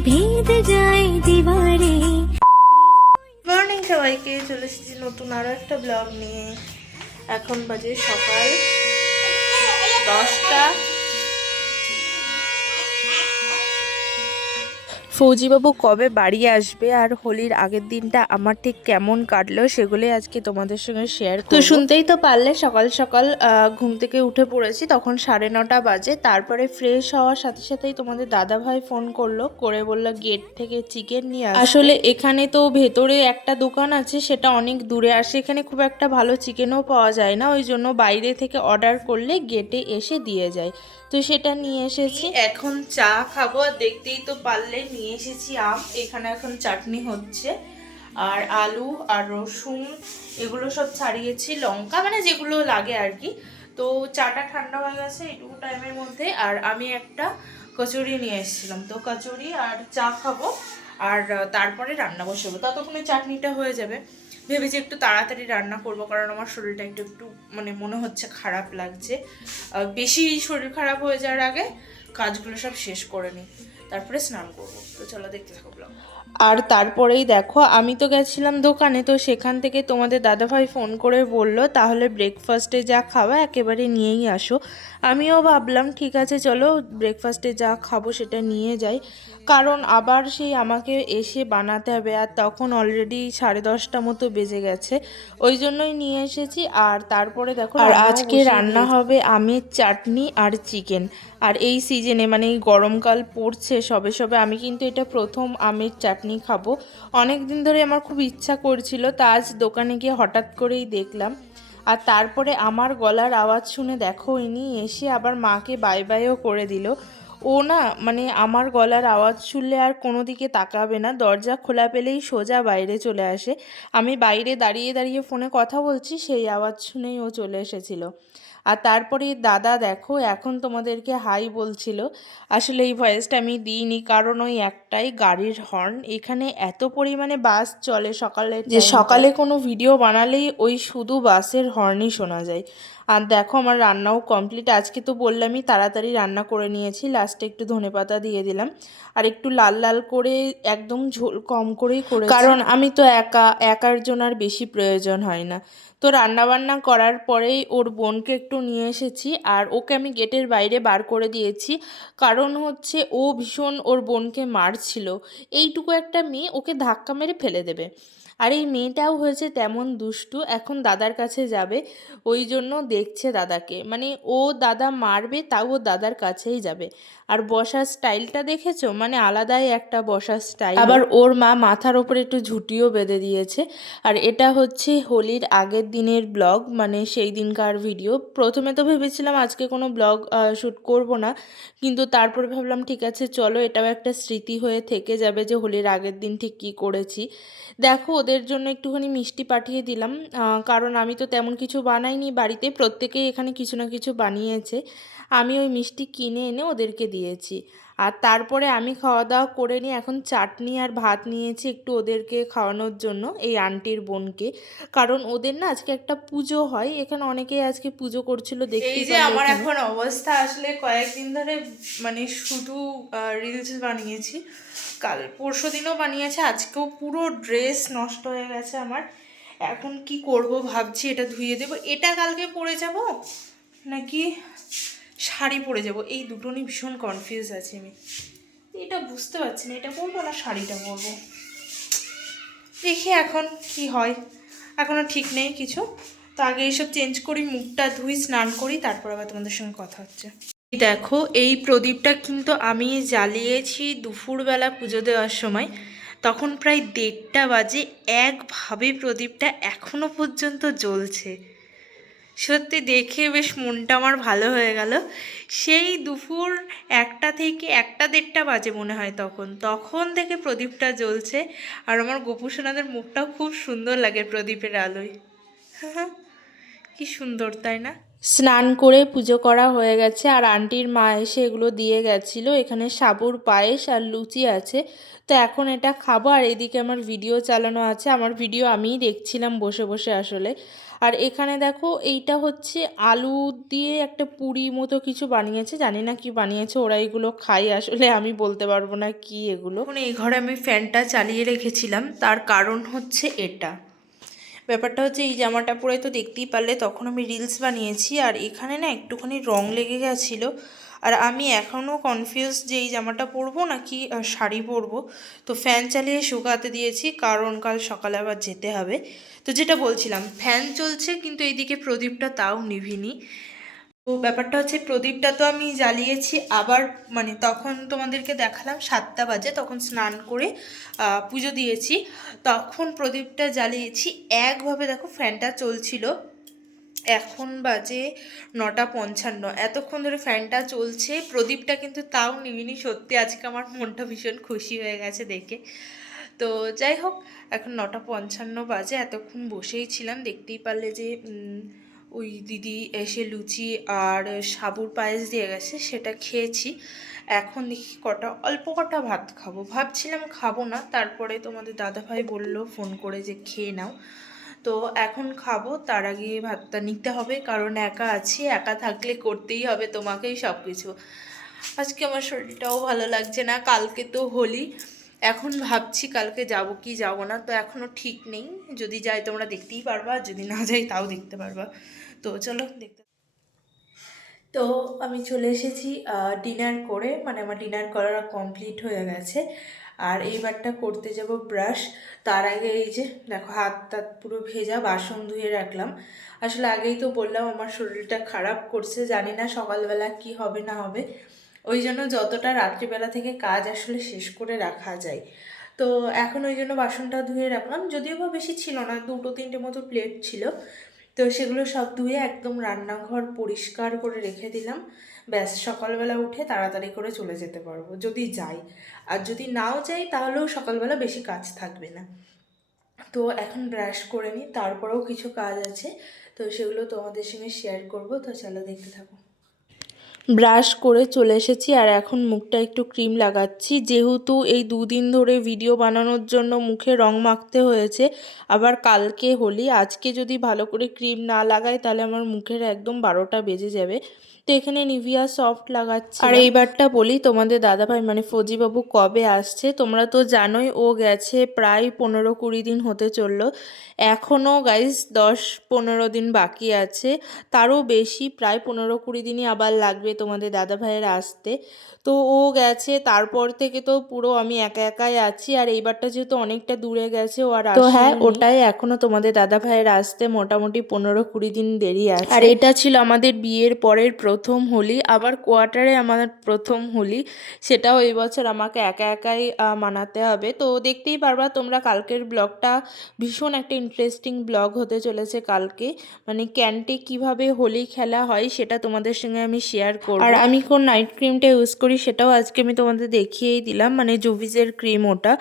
ভেদ যায় দিবারে। মর্নিং সবাইকে, চলে এসেছি নতুন আরও একটা ব্লগ নিয়ে। এখন বাজে সকাল দশটা। ফৌজিবাবু কবে বাড়ি আসবে আর হোলির আগের দিনটা আমার ঠিক কেমন কাটলো সেগুলোই আজকে তোমাদের সঙ্গে শেয়ার তো শুনতেই তো পারলে সকাল সকাল ঘুম থেকে উঠে পড়েছি তখন সাড়ে নটা বাজে। তারপরে ফ্রেশ হওয়ার সাথে সাথেই তোমাদের দাদা ভাই ফোন করল করে বলল গেট থেকে চিকেন নিয়ে আসলে এখানে তো ভেতরে একটা দোকান আছে সেটা অনেক দূরে আর সেখানে খুব একটা ভালো চিকেনও পাওয়া যায় না ওই জন্য বাইরে থেকে অর্ডার করলে গেটে এসে দিয়ে যায়। তো সেটা নিয়ে এসেছি। এখন চা খাব আর দেখতেই তো পারলে নিয়ে এসেছি, আম, এখানে এখন চাটনি হচ্ছে, আর আলু, আর রসুন, এগুলো সব ছাড়িয়েছি, লঙ্কা মানে যেগুলো লাগে আর কি। তো চাটা ঠান্ডা হয়ে গেছে এইটুকু টাইমের মধ্যে, আর আমি একটা কচুরি নিয়ে এসেছিলাম। তো কচুরি আর চা খাব, আর তারপরে রান্না বসাবো। ততক্ষণে চাটনিটা হয়ে যাবে। ভেবেছি একটু তাড়াতাড়ি রান্না করব, কারণ আমার শরীরটা একটু একটু মানে মনে হচ্ছে খারাপ লাগছে। বেশি শরীর খারাপ হয়ে যাওয়ার আগে কাজগুলো সব শেষ করে নিই। তারপরে স্নান করব। তো চলো দেখতে থাকো ব্লগ আর তারপরেই দেখো আমি তো গেছিলাম দোকানে তো সেখান থেকে তোমাদের দাদাভাই ফোন করে বলল তাহলে ব্রেকফাস্টে যা খাওয়া একেবারে নিয়েই আসো। আমিও ভাবলাম ঠিক আছে চলো ব্রেকফাস্টে যা খাব সেটা নিয়ে যাই। কারণ আবার সেই আমাকে এসে বানাতে হবে আর তখন অলরেডি সাড়ে দশটা মতো বেজে গেছে। ওই জন্যই নিয়ে এসেছি। আর তারপরে দেখো আর আজকে রান্না হবে আমের চাটনি আর চিকেন আর এই সিজনে মানে এই গরমকাল পড়ছে সবে সবে আমি কিন্তু এটা প্রথম আমের চাটনি খাব। অনেক দিন ধরে আমার খুব ইচ্ছা করছিল, তা আজ দোকানে গিয়ে হঠাৎ করেই দেখলাম। আর তারপরে আমার গলার আওয়াজ শুনে দেখো ইনি এসে আবার মাকে বাই বাইও করে দিল। ও না মানে আমার গলার আওয়াজ শুনলে আর কোনো দিকে তাকাবে না, দরজা খোলা পেলেই সোজা বাইরে চলে আসে। আমি বাইরে দাঁড়িয়ে দাঁড়িয়ে ফোনে কথা বলছি, সেই আওয়াজ শুনেই ও চলে এসেছিল। আর তারপরে দাদা দেখো এখন তোমাদেরকে হাই বলছিল। আসলে এই ভয়েসটা আমি দিইনি কারণ ওই একটাই গাড়ির হর্ন এখানে এত পরিমাণে বাস চলে সকালে যে সকালে কোনো ভিডিও বানালেই ওই শুধু বাসের হর্নই শোনা যায়। আর দেখো আমার রান্নাও কমপ্লিট আজকে তো বললামই তাড়াতাড়ি রান্না করে নিয়েছি লাস্টে একটু ধনেপাতা দিয়ে দিলাম। আর একটু লাল লাল করে একদম ঝোল কম করেই করে কারণ আমি তো একা, একার জন্য আর বেশি প্রয়োজন হয় না। তো রান্নাবান্না করার পরেই ওর বোনকে একটু নিয়ে এসেছি আর ওকে আমি গেটের বাইরে বার করে দিয়েছি। কারণ হচ্ছে ও ভীষণ ওর বোনকে মারছিল। এইটুকু একটা মেয়ে ওকে ধাক্কা মেরে ফেলে দেবে। আর এই মেয়েটাও হয়েছে তেমন দুষ্টু, এখন দাদার কাছে যাবে, ওই জন্য দেখছে দাদাকে। মানে ও দাদা মারবে, তাও দাদার কাছেই যাবে। আর বসার স্টাইলটা দেখেছ? মানে আলাদাই একটা বসার স্টাইল। আবার ওর মা মাথার ওপরে একটু ঝুঁটিও বেঁধে দিয়েছে। আর এটা হচ্ছে হোলির আগের দিনের ব্লগ মানে সেই দিনকার ভিডিও। প্রথমে তো ভেবেছিলাম আজকে কোনো ব্লগ শ্যুট করব না। কিন্তু তারপর ভাবলাম, ঠিক আছে, চলো, এটাও একটা স্মৃতি হয়ে থেকে যাবে যে হোলির আগের দিন ঠিক কী করেছি। দেখো ওদের জন্য একটুখানি মিষ্টি পাঠিয়ে দিলাম। কারণ আমি তো তেমন কিছু বানাইনি বাড়িতে প্রত্যেকেই এখানে কিছু না কিছু বানিয়েছে। আমি ওই মিষ্টি কিনে এনে ওদেরকে দিয়েছি। আর তারপরে আমি খাওয়া দাওয়া করে নিয়ে এখন চাটনি আর ভাত নিয়েছি একটু ওদেরকে খাওয়ানোর জন্য এই আন্টির বোনকে। কারণ ওদের না আজকে একটা পুজো হয় এখানে অনেকেই আজকে পুজো করছিল দেখতে যে আমার এখন। অবস্থা আসলে কয়েকদিন ধরে মানে শুধু রিলস বানিয়েছি। কাল পরশু দিনও বানিয়েছে, আজকেও পুরো ড্রেস নষ্ট হয়ে গেছে আমার। এখন কি করব ভাবছি, এটা ধুয়ে দেব। এটা কালকে পরে যাব নাকি শাড়ি পরে যাব? এই দুটো নিয়ে ভীষণ কনফিউজ আছি আমি। এটা বুঝতে পারছি না, এটা পরবো না শাড়িটা পরবো? দেখি এখন কি হয়। এখনও ঠিক নেই কিছু। তো আগে এইসব চেঞ্জ করি, মুখটা ধুই, স্নান করি, তারপর আবার তোমাদের সঙ্গে কথা হচ্ছে। দেখো, এই প্রদীপটা কিন্তু আমি জ্বালিয়েছি দুপুরবেলা পুজো দেওয়ার সময়। তখন প্রায় দেড়টা বাজে, একভাবে প্রদীপটা এখনও পর্যন্ত জ্বলছে। সত্যি দেখে বেশ মনটা আমার ভালো হয়ে গেল। সেই দুপুর একটা থেকে একটা দেড়টা বাজে মনে হয় তখন। তখন থেকে প্রদীপটা জ্বলছে, আর আমার গোপুসোনাদের মুখটাও খুব সুন্দর লাগে প্রদীপের আলোয়। কি সুন্দর, তাই না? স্নান করে পুজো করা হয়ে গেছে আর আন্টির মা এসে এগুলো দিয়ে গেছিল। এখানে সাবুর পায়েস আর লুচি আছে। তো এখন এটা খাব আর এদিকে আমার ভিডিও চালানো আছে। আমার ভিডিও আমিই দেখছিলাম বসে বসে আসলে। আর এখানে দেখো এইটা হচ্ছে আলু দিয়ে একটা পুরি মতো কিছু বানিয়েছে। জানি না কি বানিয়েছে, ওরা এগুলো খাই আসলে, আমি বলতে পারব না কি এগুলো। এই ঘরে আমি ফ্যানটা চালিয়ে রেখেছিলাম। তার কারণ হচ্ছে এটা। ব্যাপারটা হচ্ছে এই জামাটা পরে তো দেখতেই পারলে তখন আমি রিলস বানিয়েছি আর এখানে না একটুখানি রং লেগে গেছিল। আর আমি এখনও কনফিউজ যে এই জামাটা পরবো নাকি শাড়ি পরবো। তো ফ্যান চালিয়ে শুকাতে দিয়েছি, কারণ কাল সকালে আবার যেতে হবে। তো যেটা বলছিলাম ফ্যান চলছে কিন্তু এইদিকে প্রদীপটা তাও নিভিনি। তো ব্যাপারটা হচ্ছে প্রদীপটা তো আমি জ্বালিয়েছি, আবার মানে তখন তোমাদেরকে দেখালাম সাতটা বাজে, তখন স্নান করে পুজো দিয়েছি। তখন প্রদীপটা জ্বালিয়েছি, একভাবে দেখো ফ্যানটা চলছিল। এখন বাজে নটা পঞ্চান্ন, এতক্ষণ ধরে ফ্যানটা চলছে, প্রদীপটা কিন্তু তাও নিবিনি সত্যি আজকে আমার মনটা ভীষণ খুশি হয়ে গেছে দেখে। তো যাই হোক, এখন নটা পঞ্চান্ন বাজে, এতক্ষণ বসেই ছিলাম, দেখতেই পারলে যে ওই দিদি এসে লুচি আর সাবুর পায়েস দিয়ে গেছে, সেটা খেয়েছি। এখন দেখি কটা, অল্প কটা ভাত খাব। ভাবছিলাম খাব না, তারপরে তোমাদের দাদাভাই বলল ফোন করে যে খেয়ে নাও। তো এখন খাব, তার আগে ভাতটা নিতে হবে, কারণ একা আছি, একা থাকলে করতেই হবে তোমাকেই সব কিছু আজকে আমার শরীরটাও ভালো লাগছে না, কালকে তো হোলি। এখন ভাবছি কালকে যাব কি যাব না, তো এখনও ঠিক নেই। যদি যাই তোমরা দেখতেই পারবা, যদি না যাই তাও দেখতে পারবা। তো চলো দেখতে তো আমি চলে এসেছি ডিনার করে। মানে আমার ডিনার করা কমপ্লিট হয়ে গেছে। আর এইবারটা করতে যাব ব্রাশ তার আগে এই যে, দেখো হাত টাত পুরো ভেজা, বাসন ধুয়ে রাখলাম। আসলে আগেই তো বললাম, আমার শরীরটা খারাপ করছে, জানি না সকালবেলা কি হবে না হবে। ওই জন্য যতটা রাত্রিবেলা থেকে কাজ আসলে শেষ করে রাখা যায়। তো এখন ওই জন্য বাসনটা ধুয়ে রাখলাম। যদিও বা বেশি ছিল না, দুটো তিনটে মতো প্লেট ছিল। তো সেগুলো সব ধুয়ে একদম রান্নাঘর পরিষ্কার করে রেখে দিলাম। ব্যাস, সকালবেলা উঠে তাড়াতাড়ি করে চলে যেতে পারব, যদি যাই। আর যদি নাও যাই, তাহলেও সকালবেলা বেশি কাজ থাকবে না। তো এখন ব্রাশ করে নিই, তারপরেও কিছু কাজ আছে। তো সেগুলো তোমাদের সঙ্গে শেয়ার করব। তো চলো দেখতে থাকো। ব্রাশ করে চলে এসেছি আর এখন মুখটা একটু ক্রিম লাগাচ্ছি। যেহেতু এই দুদিন ধরে ভিডিও বানানোর জন্য মুখে রং মাখতে হয়েছে, আবার কালকে হোলি। আজকে যদি ভালো করে ক্রিম না লাগাই, তাহলে আমার মুখের একদম বারোটা বেজে যাবে। তো এখানে নিভিয়া সফট লাগাচ্ছি। আর এইবারটা বলি, তোমাদের দাদাভাই মানে ফজিবাবু কবে আসছে, তোমরা তো জানোই, ও গেছে প্রায় পনেরো কুড়ি দিন হতে চলল। এখনও গাইস দশ পনেরো দিন বাকি আছে। তারও বেশি, প্রায় পনেরো কুড়ি দিনই আবার লাগবে। তোমাদের দাদা ভাইয়ের আসতে। তো ও গেছে তারপর থেকে তো পুরো আমি একা একাই আছি আর এইবারটা যেহেতু অনেকটা দূরে গেছে ও আর তো হ্যাঁ ওটাই এখনও তোমাদের দাদা ভাইয়ের আসতে মোটামুটি পনেরো কুড়ি দিন দেরি আছে। আর এটা ছিল আমাদের বিয়ের পরের প্রথম হোলি আবার কোয়ার্টারে আমাদের প্রথম হোলি সেটাও এই বছর আমাকে একা একাই মানাতে হবে। তো দেখতেই পারবা তোমরা কালকের ব্লগটা ভীষণ একটা ইন্টারেস্টিং ব্লগ হতে চলেছে কালকে। মানে ক্যান্টে কীভাবে হোলি খেলা হয় সেটা তোমাদের সঙ্গে আমি শেয়ার করব। আর আমি কোন নাইট ক্রিমটা ইউজ করি সেটাও আজকে আমি তোমাদের দেখিয়েই দিলাম মানে জুভিজের ক্রিম ওটা।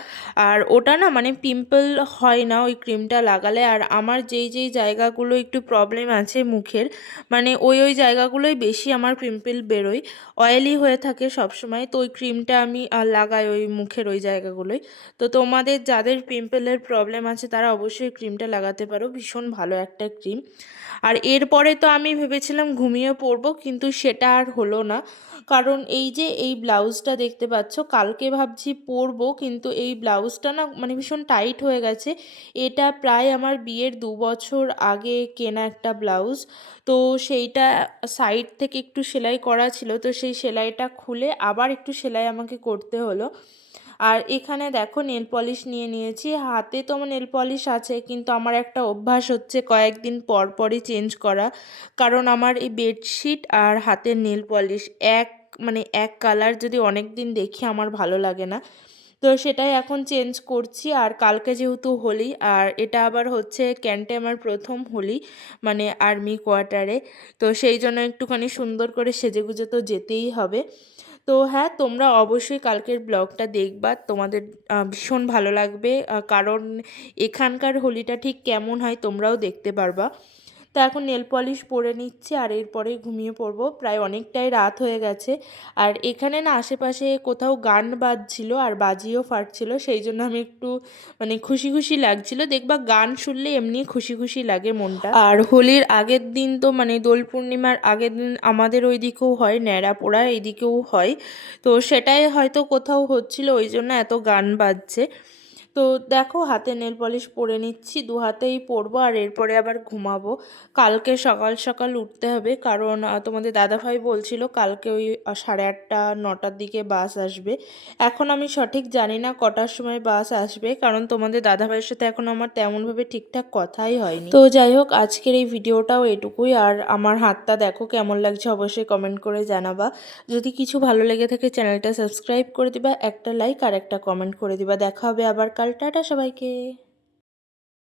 আর ওটা না মানে পিম্পল হয় না ওই ক্রিমটা লাগালে, আর আমার যেই যেই জায়গাগুলো একটু প্রবলেম আছে মুখের মানে ওই ওই জায়গাগুলোই বেশি আমার পিম্পল বেরোয়। অয়েলি হয়ে থাকে সবসময়, তো ওই ক্রিমটা আমি লাগাই ওই মুখের ওই জায়গাগুলোই। তো তোমাদের যাদের পিম্পলের প্রবলেম আছে তারা অবশ্যই ক্রিমটা লাগাতে পারো, ভীষণ ভালো একটা ক্রিম আর এরপরে তো আমি ভেবেছিলাম ঘুমিয়ে পড়ব, কিন্তু সেটা আর হলো না। কারণ এই যে এই ব্লাউজটা দেখতে পাচ্ছ, কালকে ভাবছি পরবো, কিন্তু এই ব্লাউজটা না মানে ভীষণ টাইট হয়ে গেছে। এটা প্রায় আমার বিয়ের দু বছর আগে কেনা একটা ব্লাউজ। তো সেইটা সাইড থেকে একটু সেলাই করা ছিল, তো সেই সেলাইটা খুলে আবার একটু সেলাই আমাকে করতে হলো। আর এখানে দেখো নেল পলিশ নিয়ে নিয়েছি। হাতে তো আমার নেল পলিশ আছে, কিন্তু আমার একটা অভ্যাস হচ্ছে কয়েকদিন পর পরই চেঞ্জ করা। কারণ আমার এই বেডশিট আর হাতের নেল পলিশ এক মানে এক কালার যদি অনেক দিন দেখি আমার ভালো লাগে না। তো সেটাই এখন চেঞ্জ করছি, আর কালকে যেহেতু হোলি, আর এটা আবার হচ্ছে ক্যান্টে আমার প্রথম হোলি মানে আর্মি কোয়ার্টারে তো সেই জন্য একটুখানি সুন্দর করে সেজেগুজে তো যেতেই হবে। তো হ্যাঁ তোমরা অবশ্যই কালকের ব্লগটা দেখবা। তোমাদের ভীষণ ভালো লাগবে। কারণ এখানকার হোলিটা ঠিক কেমন হয় তোমরাও দেখতে পারবা। তো এখন নেল পলিশ পরে নিচ্ছি আর এরপরে ঘুমিয়ে পড়ব। প্রায় অনেকটাই রাত হয়ে গেছে। আর এখানে না আশেপাশে কোথাও গান বাজছিল আর বাজিও ফাটছিল, সেই জন্য আমি একটু মানে খুশি খুশি লাগছিল। দেখবা গান শুনলে এমনি খুশি খুশি লাগে মনটা। আর হোলির আগের দিন তো মানে দোল পূর্ণিমার আগের দিন আমাদের ওই দিকেও হয় ন্যাড়া পোড়া এইদিকেও হয়। তো সেটাই হয়তো কোথাও হচ্ছিল, ওই জন্য এত গান বাজছে। তো দেখো হাতে নেল পলিশ পরে নিচ্ছি, দু হাতেই পরবো আর এরপরে আবার ঘুমাবো। কালকে সকাল সকাল উঠতে হবে কারণ তোমাদের দাদাভাই বলছিল কালকে ওই সাড়ে আটটা, নটার দিকে বাস আসবে। এখন আমি সঠিক জানি না কটার সময় বাস আসবে কারণ তোমাদের দাদাভাইয়ের সাথে এখন আমার তেমনভাবে ঠিকঠাক কথাই হয়নি। তো যাই হোক, আজকের এই ভিডিওটাও এটুকুই আর আমার হাতটা দেখো কেমন লাগছে অবশ্যই কমেন্ট করে জানাবা। যদি কিছু ভালো লেগে থাকে চ্যানেলটা সাবস্ক্রাইব করে দিবা, একটা লাইক আর একটা কমেন্ট করে দিবা। দেখা হবে আবার কাল টাটা সবাইকে।